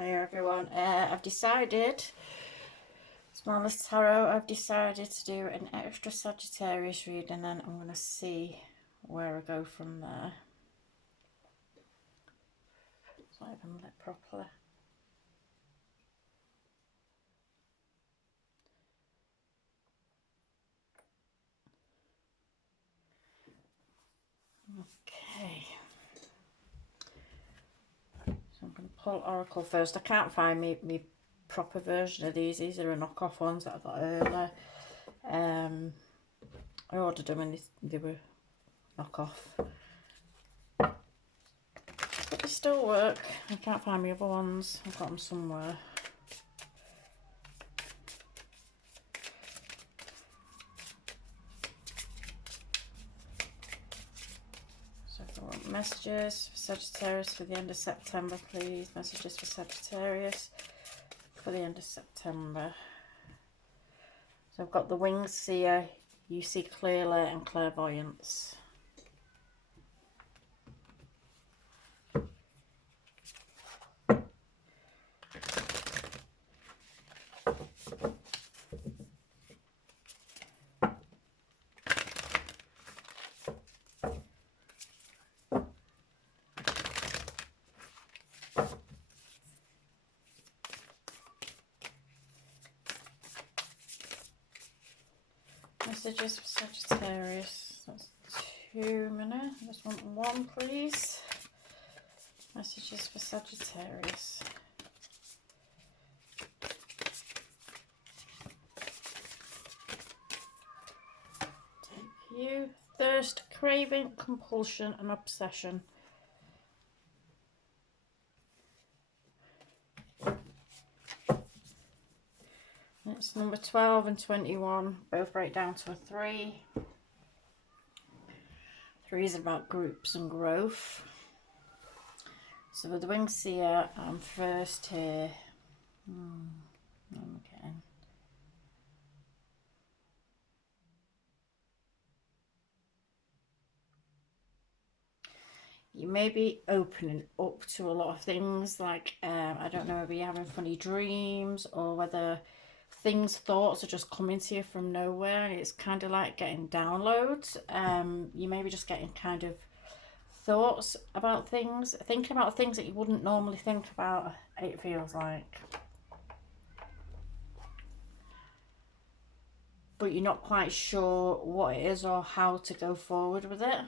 Hi everyone, I've decided, Smallest Tarot, I've decided to do an extra Sagittarius read and then I'm going to see where I go from there. It's not even lit properly. Okay. So I'm going to pull Oracle first. I can't find me proper version of these. These are a knockoff ones that I got earlier. I ordered them and they were knockoff. But they still work. I can't find my other ones. I've got them somewhere. So if I want messages for Sagittarius for the end of September, please. Messages for Sagittarius for the end of September. So I've got the Winged Seer, You See Clearly, and Clairvoyance. Messages for Sagittarius. That's 2 minutes. I just want one, please. Messages for Sagittarius. Take you. Thirst, craving, compulsion, and obsession. It's number 12 and 21. Both break down to a 3. 3 is about groups and growth. So with the Winged Seer, I'm first here. Okay. You may be opening up to a lot of things, like I don't know, whether you're having funny dreams or whether thoughts are just coming to you from nowhere, and it's kind of like getting downloads. You may be just getting kind of thoughts about things, thinking about things that you wouldn't normally think about, it feels like. But you're not quite sure what it is or how to go forward with it.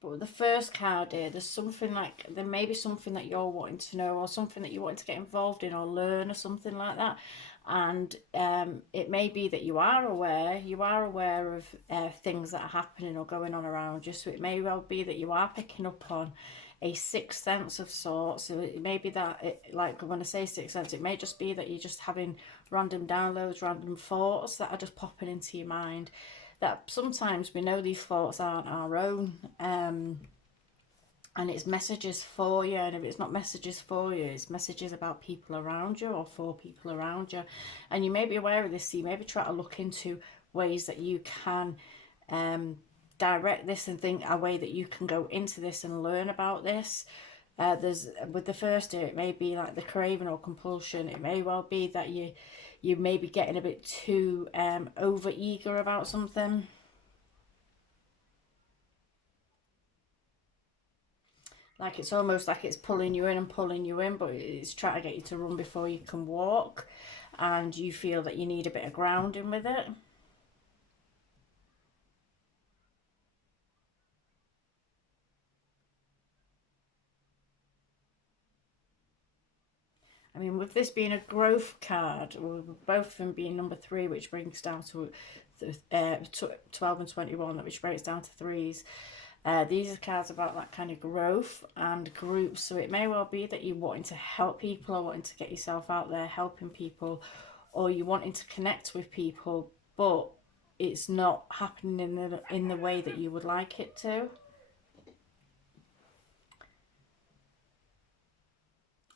But with the first card here, there's something like, there may be something that you're wanting to know or something that you want to get involved in or learn or something like that. And it may be that you are aware of things that are happening or going on around you. So it may well be that you are picking up on a sixth sense of sorts. So it may be that, like when I say sixth sense, it may just be that you're just having random downloads, random thoughts that are just popping into your mind. That sometimes we know these thoughts aren't our own, and it's messages for you, and if it's not messages for you, it's messages about people around you or for people around you. And you may be aware of this, so you maybe try to look into ways that you can direct this and think a way that you can go into this and learn about this. There's, with the first year, it may be like the craving or compulsion. It may well be that you may be getting a bit too over eager about something. Like it's almost like it's pulling you in and pulling you in, but it's trying to get you to run before you can walk, and you feel that you need a bit of grounding with it. I mean, with this being a growth card, with both of them being number 3, which brings down to 12 and 21, which breaks down to 3s. These are cards about that kind of growth and groups. So it may well be that you're wanting to help people or wanting to get yourself out there helping people, or you're wanting to connect with people, but it's not happening in the way that you would like it to.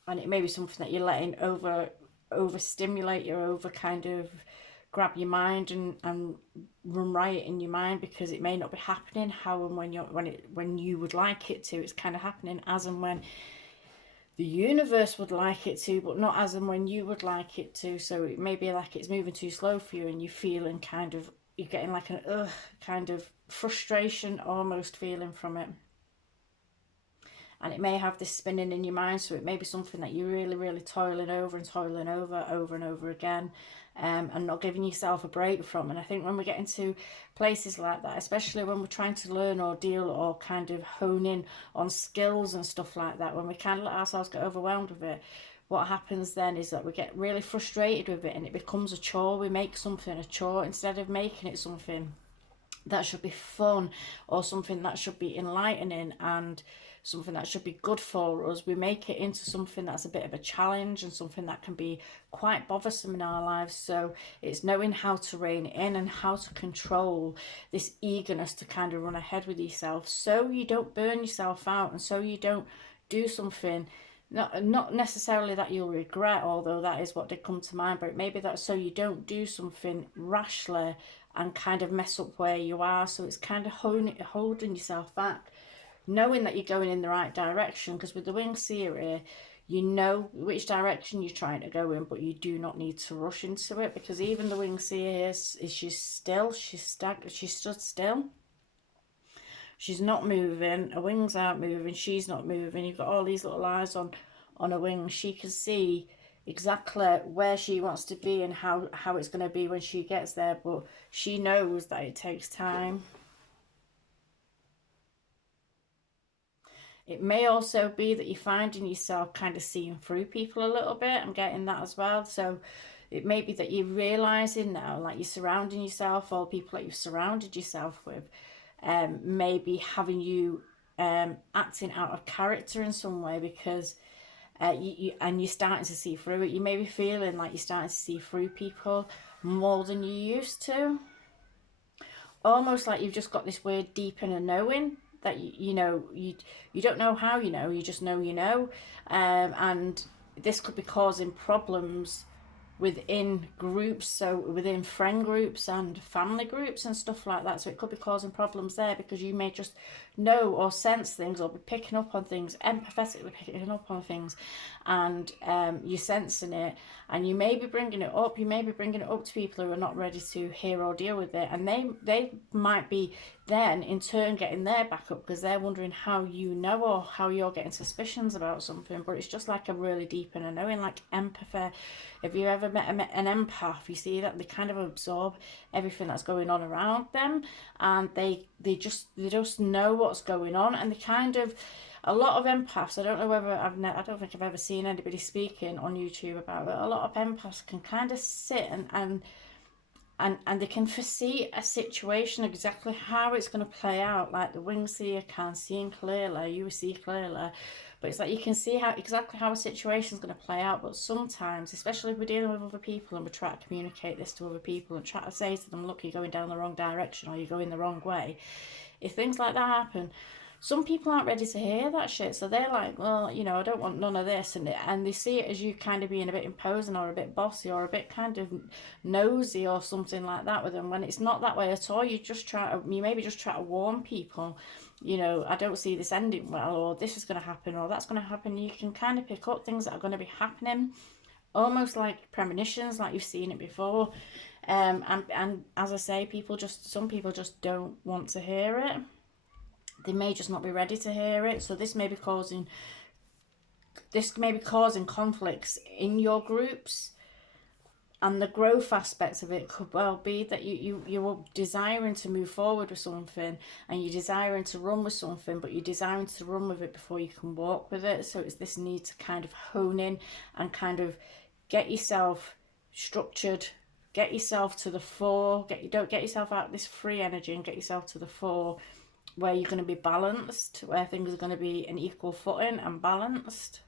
And it may be something that you're letting overstimulate you, over kind of grab your mind and run riot in your mind, because it may not be happening how and when you would like it to. It's kind of happening as and when the universe would like it to, but not as and when you would like it to. So it may be like it's moving too slow for you, and you're feeling kind of, you're getting like an kind of frustration almost feeling from it. And it may have this spinning in your mind, so it may be something that you're really, really toiling over and toiling over and over again, and not giving yourself a break from. And I think when we get into places like that, especially when we're trying to learn or deal or kind of hone in on skills and stuff like that, when we kind of let ourselves get overwhelmed with it, what happens then is that we get really frustrated with it, and it becomes a chore. We make something a chore instead of making it something that should be fun, or something that should be enlightening, and something that should be good for us. We make it into something that's a bit of a challenge, and something that can be quite bothersome in our lives. So it's knowing how to rein it in and how to control this eagerness to kind of run ahead with yourself, so you don't burn yourself out, and so you don't do something not necessarily that you'll regret, although that is what did come to mind, but maybe that's so you don't do something rashly and kind of mess up where you are. So it's kind of holding yourself back, knowing that you're going in the right direction, because with the wing seer, you know which direction you're trying to go in, but you do not need to rush into it, because even the wing seer is she's still, she's stood still. She's not moving, her wings aren't moving, she's not moving. You've got all these little eyes on her wings. She can see exactly where she wants to be and how it's going to be when she gets there, but she knows that it takes time. It may also be that you're finding yourself kind of seeing through people a little bit. I'm getting that as well. So it may be that you're realizing now, like you're surrounding yourself, or people that you've surrounded yourself with, maybe having you acting out of character in some way, because and you're starting to see through it. You may be feeling like you're starting to see through people more than you used to. Almost like you've just got this weird deep inner knowing that you don't know how you know, you just know you know. And this could be causing problems within groups, so within friend groups and family groups and stuff like that. So it could be causing problems there, because you may just know or sense things, or be picking up on things, empathetically picking up on things, and you're sensing it, and you may be bringing it up. You may be bringing it up to people who are not ready to hear or deal with it, and they might be then in turn getting their back up, because they're wondering how you know, or how you're getting suspicions about something. But it's just like a really deep inner knowing, like empathy. If you ever met an empath, you see that they kind of absorb everything that's going on around them, and they just know what's going on, and they kind of, a lot of empaths, I don't know whether I don't think I've ever seen anybody speaking on YouTube about it. A lot of empaths can kind of sit and they can foresee a situation, exactly how it's going to play out. Like the wing seer can, seeing clearly, you see clearly, but it's like you can see exactly how a situation is going to play out. But sometimes, especially if we're dealing with other people and we try to communicate this to other people and try to say to them, look, you're going down the wrong direction, or you're going the wrong way, if things like that happen, some people aren't ready to hear that shit. So they're like, well, I don't want none of this. And they see it as you kind of being a bit imposing, or a bit bossy, or a bit kind of nosy, or something like that with them, when it's not that way at all. You maybe just try to warn people, I don't see this ending well, or this is going to happen, or that's going to happen. You can kind of pick up things that are going to be happening, almost like premonitions, like you've seen it before. And as I say, some people just don't want to hear it. They may just not be ready to hear it. So this may be causing conflicts in your groups. And the growth aspect of it could well be that you're desiring to move forward with something, and you're desiring to run with something, but you're desiring to run with it before you can walk with it. So it's this need to kind of hone in and kind of get yourself structured, get yourself to the fore, get yourself out of this free energy, and get yourself to the fore, where you're going to be balanced, where things are going to be an equal footing and balanced.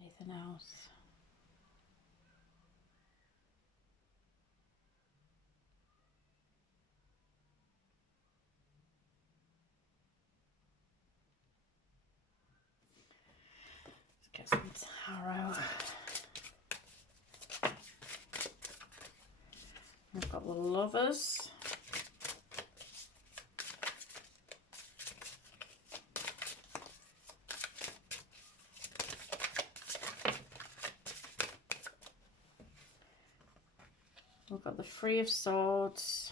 Anything else? tarot. We've got the Lovers. We've got the Three of Swords.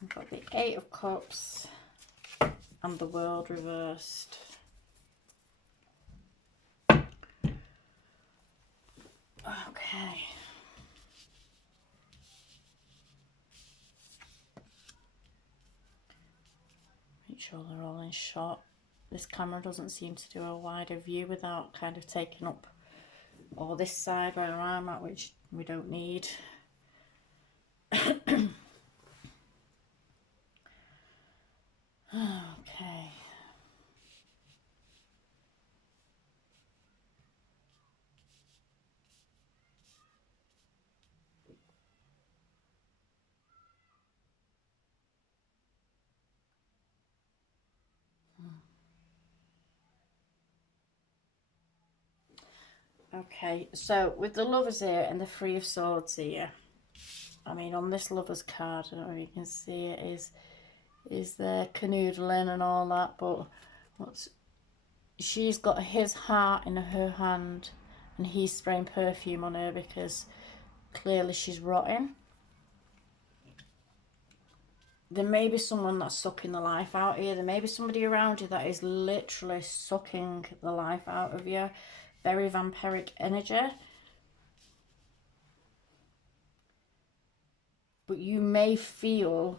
We've got the Eight of Cups and the World reversed. Okay. Make sure they're all in shot. This camera doesn't seem to do a wider view without kind of taking up all this side where I'm at, which we don't need. Okay. Okay, so with the Lovers here and the Three of Swords here, I mean, on this Lovers card, I don't know if you can see it, is there canoodling and all that, but she's got his heart in her hand and he's spraying perfume on her because clearly she's rotting. There may be someone that's sucking the life out here. There may be somebody around you that is literally sucking the life out of you. Very vampiric energy. But you may feel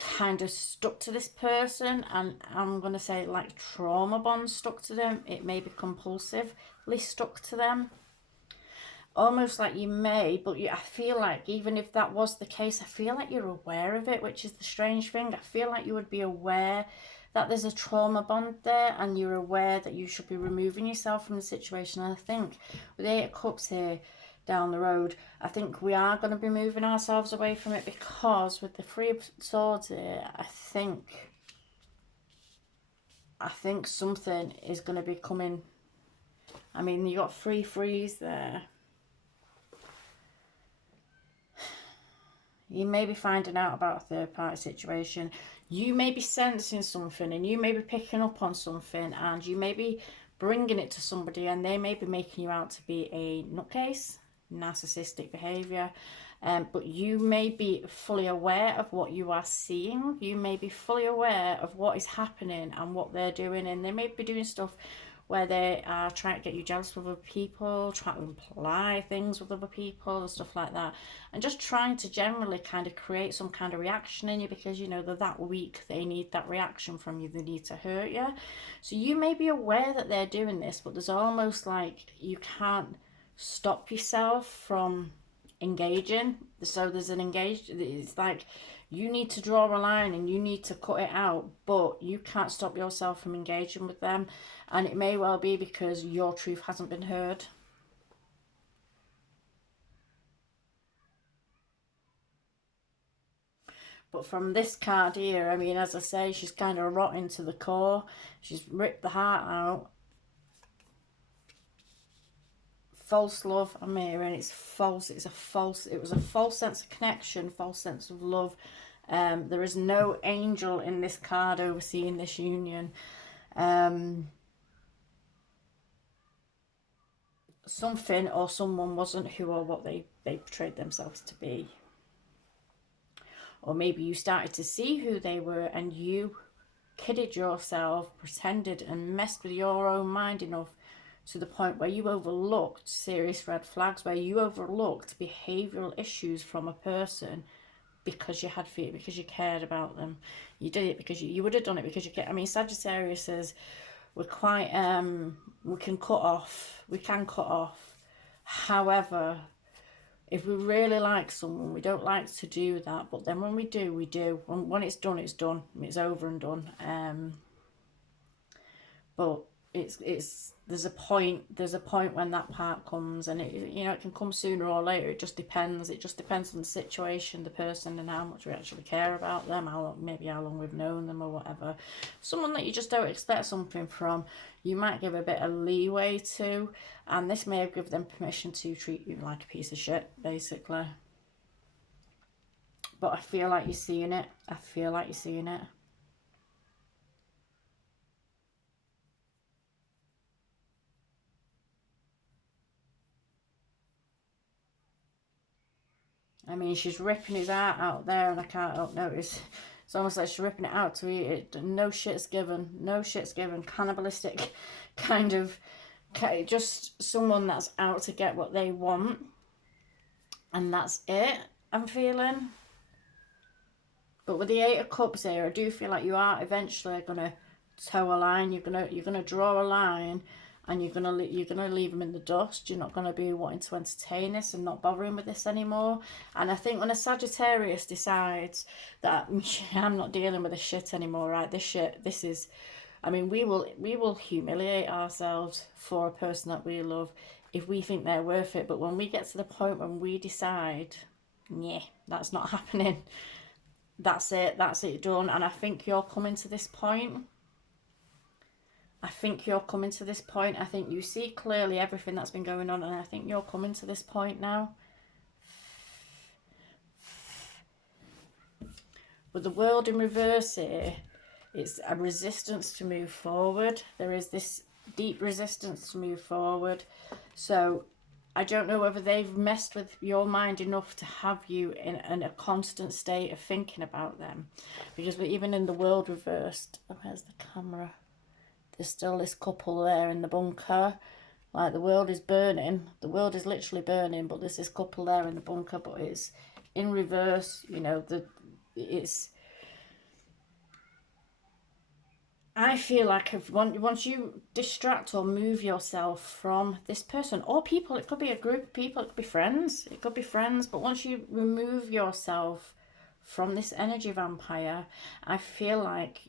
kind of stuck to this person, and I'm going to say like trauma bond stuck to them. It may be compulsively stuck to them. Almost like you may, but I feel like even if that was the case, I feel like you're aware of it, which is the strange thing. I feel like you would be aware that there's a trauma bond there, and you're aware that you should be removing yourself from the situation. And I think with the Eight of Cups here down the road, I think we are going to be moving ourselves away from it, because with the Three of Swords here, I think something is going to be coming. I mean, you got 3 threes there. You may be finding out about a third party situation. You may be sensing something, and you may be picking up on something, and you may be bringing it to somebody, and they may be making you out to be a nutcase, narcissistic behaviour. But you may be fully aware of what you are seeing. You may be fully aware of what is happening and what they're doing, and they may be doing stuff where they are trying to get you jealous with other people, trying to imply things with other people and stuff like that, and just trying to generally kind of create some kind of reaction in you, because you know they're that weak, they need that reaction from you, they need to hurt you. So you may be aware that they're doing this, but there's almost like you can't stop yourself from engaging. So there's an it's like you need to draw a line and you need to cut it out, but you can't stop yourself from engaging with them. And it may well be because your truth hasn't been heard. But from this card here, I mean, as I say, she's kind of rotting to the core. She's ripped the heart out. False love, I'm hearing it's false. It was a false sense of connection, false sense of love. There is no angel in this card overseeing this union. Something or someone wasn't who or what they portrayed themselves to be. Or maybe you started to see who they were and you kidded yourself, pretended and messed with your own mind enough to the point where you overlooked serious red flags, where you overlooked behavioural issues from a person because you had fear, because you cared about them. You did it because you would have done it because you cared. I mean, Sagittarius says we're quite, we can cut off. However, if we really like someone, we don't like to do that. But then when we do, we do. When it's done, it's done. It's over and done. But there's a point when that part comes, and it can come sooner or later. It just depends on the situation, the person, and how much we actually care about them, maybe how long we've known them or whatever. Someone that you just don't expect something from, you might give a bit of leeway to, and this may give them permission to treat you like a piece of shit, basically. But I feel like you're seeing it. I mean, she's ripping his heart out there, and I can't help notice. It's almost like she's ripping it out to eat it. No shit's given. No shit's given. Cannibalistic kind of, just someone that's out to get what they want. And that's it, I'm feeling. But with the Eight of Cups here, I do feel like you are eventually going to toe a line. You're gonna draw a line, and you're gonna leave them in the dust. You're not gonna be wanting to entertain this and not bothering with this anymore. And I think when a Sagittarius decides that I'm not dealing with this shit anymore, right? This is, I mean, we will humiliate ourselves for a person that we love if we think they're worth it. But when we get to the point when we decide, yeah, that's not happening. That's it done. And I think you're coming to this point. I think you see clearly everything that's been going on, and I think you're coming to this point now. With the World in reverse here, it's a resistance to move forward. There is this deep resistance to move forward. So I don't know whether they've messed with your mind enough to have you in a constant state of thinking about them. Because even in the World reversed, oh, where's the camera? There's still this couple there in the bunker. Like, the world is burning. The world is literally burning, but there's this couple there in the bunker, but it's in reverse. You know, I feel like once you distract or move yourself from this person or people, it could be a group of people, it could be friends, but once you remove yourself from this energy vampire, I feel like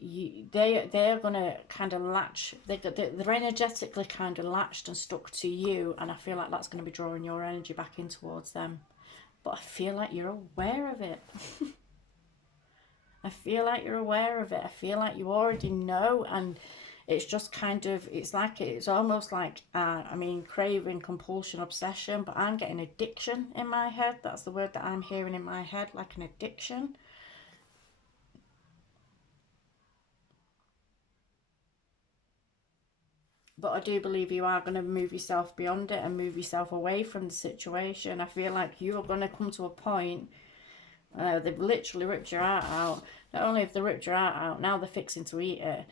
they're gonna kind of latch. They're energetically kind of latched and stuck to you, and I feel like that's going to be drawing your energy back in towards them. But I feel like you're aware of it. I feel like you're aware of it. I feel like you already know, and it's just kind of, it's almost like, I mean, craving, compulsion, obsession, but I'm getting addiction in my head. That's the word that I'm hearing in my head, like an addiction. But I do believe you are going to move yourself beyond it and move yourself away from the situation. I feel like you are going to come to a point, they've literally ripped your heart out. Not only have they ripped your heart out, now they're fixing to eat it.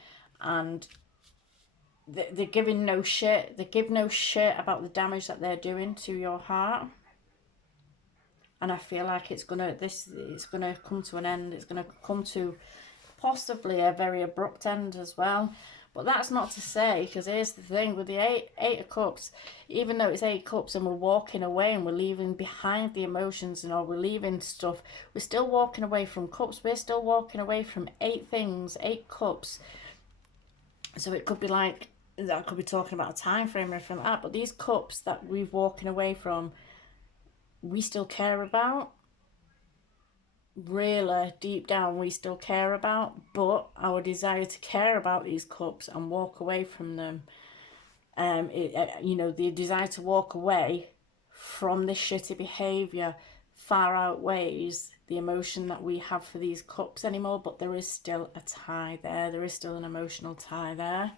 And they're giving no shit. They give no shit about the damage that they're doing to your heart. And I feel like it's gonna come to an end. It's gonna come to possibly a very abrupt end as well. But that's not to say, because here's the thing with the eight of Cups, even though it's 8 cups and we're walking away and we're leaving behind the emotions and we're leaving stuff, we're still walking away from cups. We're still walking away from 8 things, 8 cups. So it could be like, that could be talking about a time frame or anything like that. But these cups that we're walking away from, we still care about. Really deep down we still care about, but our desire to care about these cups and walk away from them, the desire to walk away from this shitty behavior far outweighs the emotion that we have for these cups anymore. But there is still a tie there. There is still an emotional tie there.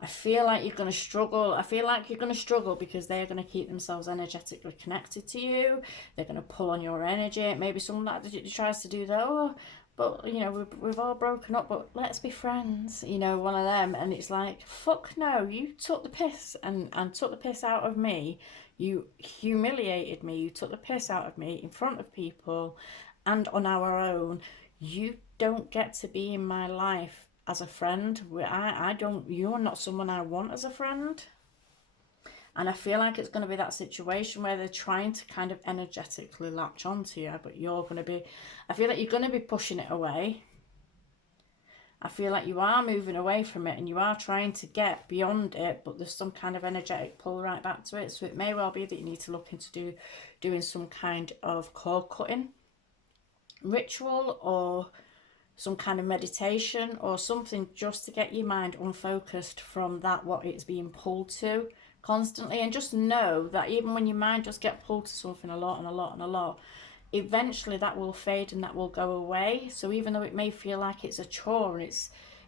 I feel like you're going to struggle. I feel like you're going to struggle because they're going to keep themselves energetically connected to you. They're going to pull on your energy. Maybe someone that tries to do that. Oh, but, we've all broken up, but let's be friends. One of them. And it's like, fuck no, you took the piss and took the piss out of me. You humiliated me. You took the piss out of me in front of people and on our own. You don't get to be in my life as a friend. You're not someone I want as a friend. And I feel like it's going to be that situation where they're trying to kind of energetically latch onto you, but I feel like you're going to be pushing it away. I feel like you are moving away from it and you are trying to get beyond it, but there's some kind of energetic pull right back to it. So it may well be that you need to look into doing some kind of cord cutting ritual, or some kind of meditation, or something just to get your mind unfocused from that, what it's being pulled to constantly. And just know that even when your mind just get pulled to something a lot and a lot and a lot, eventually that will fade and that will go away. So even though it may feel like it's a chore and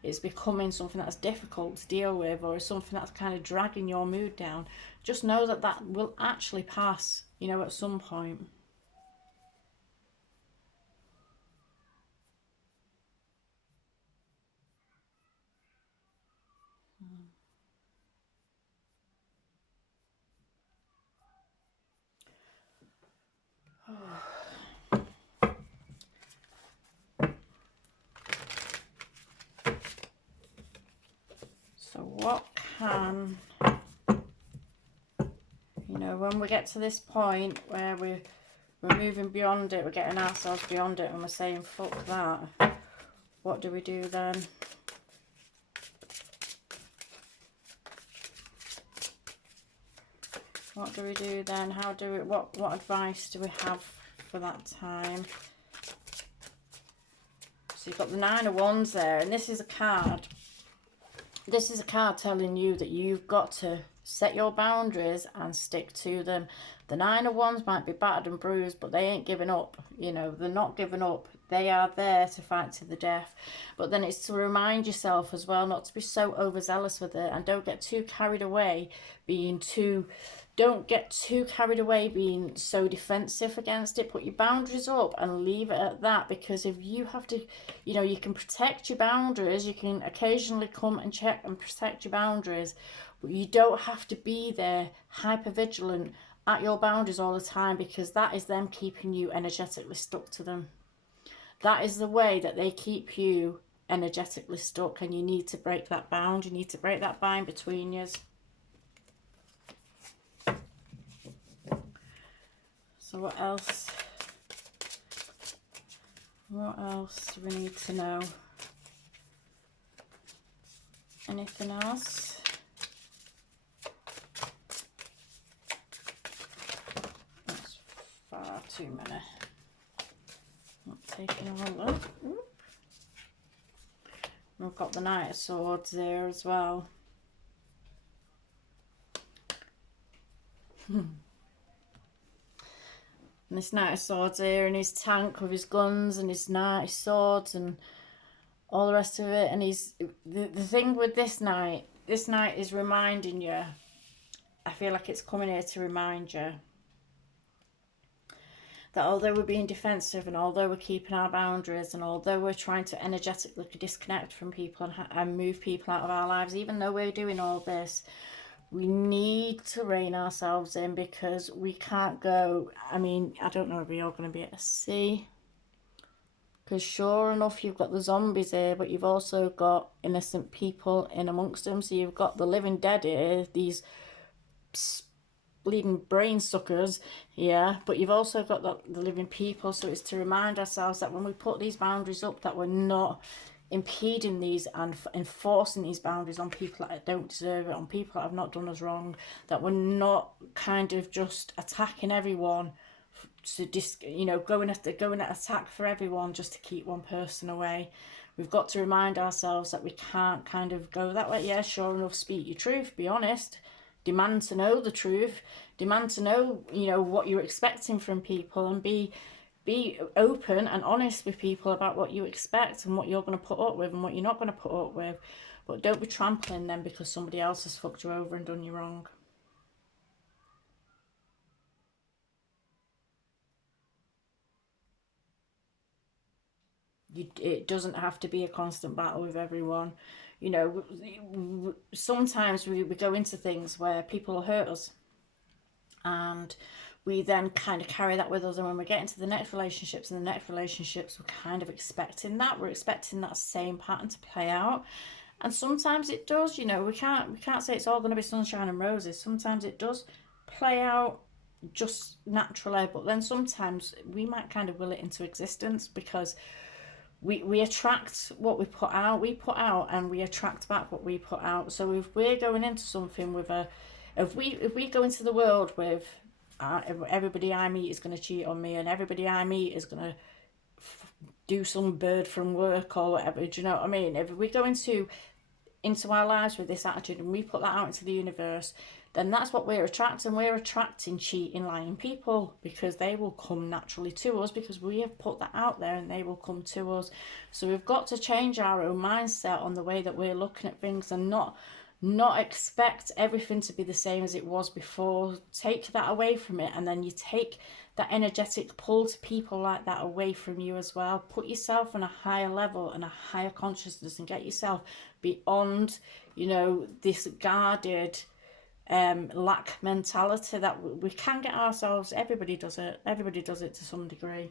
it's becoming something that's difficult to deal with, or something that's kind of dragging your mood down, just know that that will actually pass, you know, at some point. So what can, you know, when we get to this point where we're moving beyond it, we're getting ourselves beyond it, and we're saying fuck that, what do we do then? What do we do then? How do we, what advice do we have for that time? So you've got the Nine of Wands there, and this is a card. This is a card telling you that you've got to set your boundaries and stick to them. The Nine of Wands might be battered and bruised, but they ain't giving up. You know, they're not giving up. They are there to fight to the death. But then it's to remind yourself as well not to be so overzealous with it, and don't get too carried away being too... Don't get too carried away being so defensive against it. Put your boundaries up and leave it at that, because if you have to, you know, you can protect your boundaries, you can occasionally come and check and protect your boundaries, but you don't have to be there hyper vigilant at your boundaries all the time, because that is them keeping you energetically stuck to them. That is the way that they keep you energetically stuck, and you need to break that bound. You need to break that bind between you. So what else? What else do we need to know? Anything else? That's far too many. Not taking all of them. We've got the Knight of Swords there as well. And this Knight of Swords here, and his tank with his guns and his knight, his swords and all the rest of it. And he's the thing with this knight is reminding you, I feel like it's coming here to remind you that although we're being defensive, and although we're keeping our boundaries, and although we're trying to energetically disconnect from people and move people out of our lives, even though we're doing all this, we need to rein ourselves in, because we can't go... I mean, I don't know if you're going to be able to see, because sure enough you've got the zombies here, but you've also got innocent people in amongst them. So you've got the living dead here, these bleeding brain suckers, yeah, but you've also got the living people. So it's to remind ourselves that when we put these boundaries up, that we're not impeding these and enforcing these boundaries on people that don't deserve it, on people that have not done us wrong, that we're not kind of just attacking everyone to you know, going at attack for everyone just to keep one person away. We've got to remind ourselves that we can't kind of go that way. Yeah, sure enough, speak your truth, be honest, demand to know the truth, demand to know, you know, what you're expecting from people, and be open and honest with people about what you expect and what you're going to put up with and what you're not going to put up with. But don't be trampling them because somebody else has fucked you over and done you wrong. It doesn't have to be a constant battle with everyone. You know, sometimes we go into things where people hurt us, and we then kind of carry that with us, and when we get into the next relationships and the next relationships, we're kind of expecting that same pattern to play out. And sometimes it does, you know, we can't say it's all going to be sunshine and roses. Sometimes it does play out just naturally, but then sometimes we might kind of will it into existence, because we attract what we put out. We put out and we attract back what we put out. So if we're going into something with a, if we go into the world with everybody I meet is going to cheat on me, and everybody I meet is going to do some bird from work or whatever, do you know what I mean? If we go into our lives with this attitude and we put that out into the universe, then that's what we're attracting. We're attracting cheating, lying people, because they will come naturally to us because we have put that out there, and they will come to us. So we've got to change our own mindset on the way that we're looking at things, and not expect everything to be the same as it was before. Take that away from it, and then you take that energetic pull to people like that away from you as well. Put yourself on a higher level and a higher consciousness, and get yourself beyond, you know, this guarded lack mentality that we can get ourselves. Everybody does it to some degree.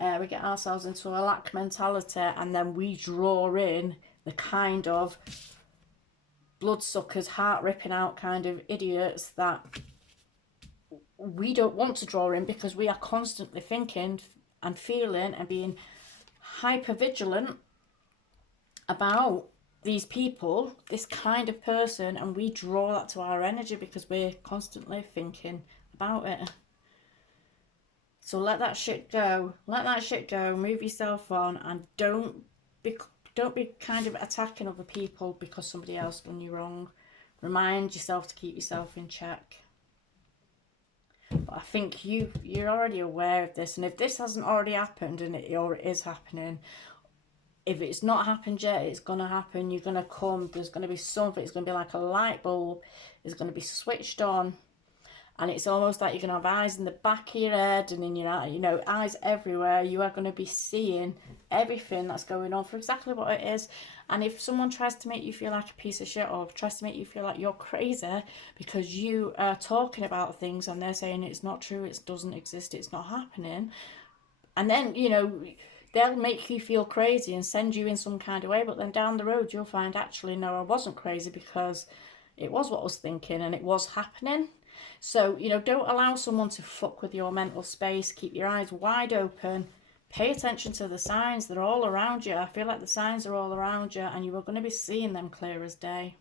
We get ourselves into a lack mentality, and then we draw in the kind of bloodsuckers, heart ripping out kind of idiots that we don't want to draw in, because we are constantly thinking and feeling and being hyper vigilant about these people, this kind of person, and we draw that to our energy because we're constantly thinking about it. So let that shit go. Let that shit go. Move yourself on, and don't be kind of attacking other people because somebody else done you wrong. Remind yourself to keep yourself in check. But I think you're already aware of this, and if this hasn't already happened, and it is happening, if it's not happened yet, it's going to happen. You're going to come, there's going to be something, it's going to be like a light bulb, it's going to be switched on, and it's almost like you're going to have eyes in the back of your head and in your, you know, eyes everywhere. You are going to be seeing everything that's going on for exactly what it is. And if someone tries to make you feel like a piece of shit, or tries to make you feel like you're crazy because you are talking about things and they're saying it's not true, it doesn't exist, it's not happening, and then, you know, they'll make you feel crazy and send you in some kind of way, but then down the road you'll find, actually, no, I wasn't crazy, because it was what I was thinking and it was happening. So, you know, don't allow someone to fuck with your mental space. Keep your eyes wide open. Pay attention to the signs. They're all around you. I feel like the signs are all around you, and you are going to be seeing them clear as day.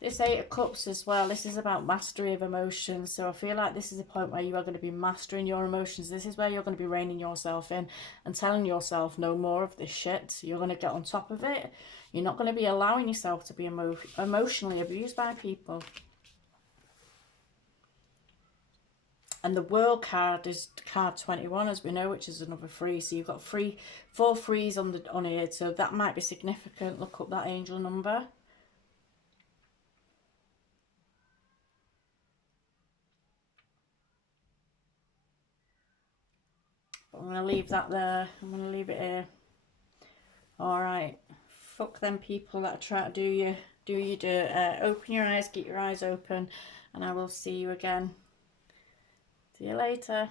This Eight of Cups as well, this is about mastery of emotions. So I feel like this is a point where you are going to be mastering your emotions. This is where you're going to be reining yourself in and telling yourself no more of this shit. You're going to get on top of it. You're not going to be allowing yourself to be emotionally abused by people. And the World card is card 21, as we know, which is another 3. So you've got 4 3s on here. So that might be significant. Look up that angel number. I'm going to leave that there. I'm going to leave it here. Alright. Fuck them people that try to do you dirt. Open your eyes, keep your eyes open, and I will see you again. See you later.